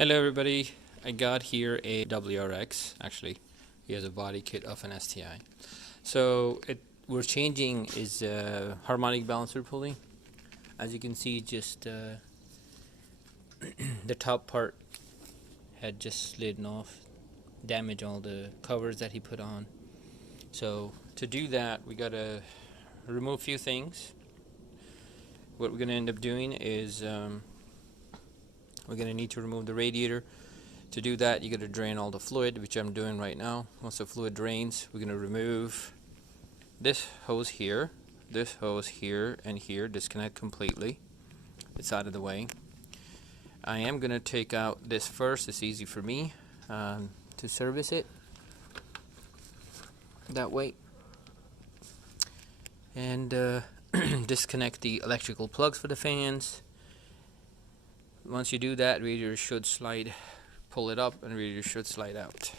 Hello everybody, I got here a WRX. Actually, he has a body kit of an STI. So we're changing his harmonic balancer pulley. As you can see, just the top part had just slidden off, damaged all the covers that he put on. So to do that, we gotta remove a few things. What we're gonna end up doing is we're going to need to remove the radiator. To do that, you got to drain all the fluid, which I'm doing right now. Once the fluid drains, we're going to remove this hose here, and here, disconnect completely. It's out of the way. I am going to take out this first. It's easy for me to service it that way. And disconnect the electrical plugs for the fans. Once you do that, radiator should slide, pull it up, and radiator should slide out.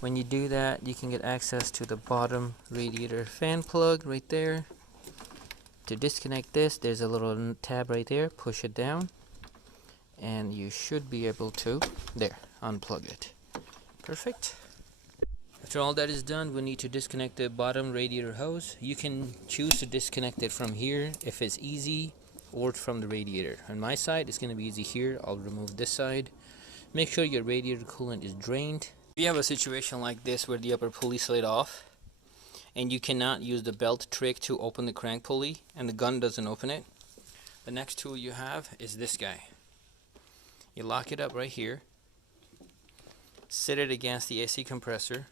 When you do that, you can get access to the bottom radiator fan plug right there. To disconnect this, there's a little tab right there. Push it down, and you should be able to, unplug it. Perfect. After all that is done, we need to disconnect the bottom radiator hose. You can choose to disconnect it from here if it's easy, or from the radiator. On my side, it's going to be easy here. I'll remove this side. Make sure your radiator coolant is drained. If you have a situation like this where the upper pulley slid off, and you cannot use the belt trick to open the crank pulley, and the gun doesn't open it, the next tool you have is this guy. You lock it up right here, sit it against the AC compressor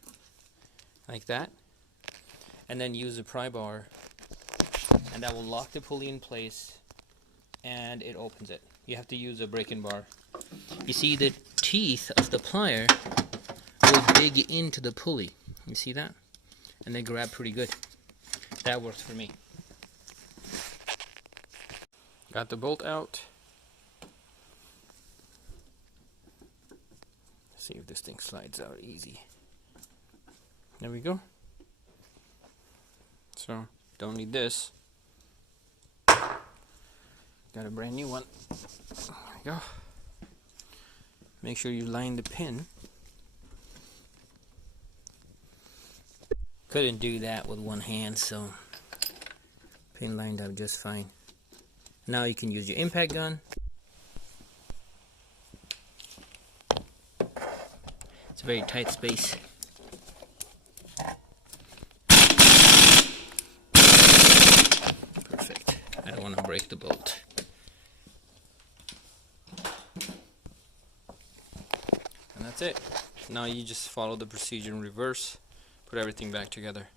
like that, and then use the pry bar, and that will lock the pulley in place, and it opens it. You have to use a break-in bar. You see, the teeth of the plier will dig into the pulley. You see that? And they grab pretty good. That works for me. Got the bolt out. See if this thing slides out easy. There we go. So, don't need this. Got a brand new one. There we go. Make sure you line the pin. Couldn't do that with one hand, so pin lined up just fine. Now you can use your impact gun. It's a very tight space. Perfect. I don't want to break the bolt. And that's it. Now you just follow the procedure in reverse. Put everything back together.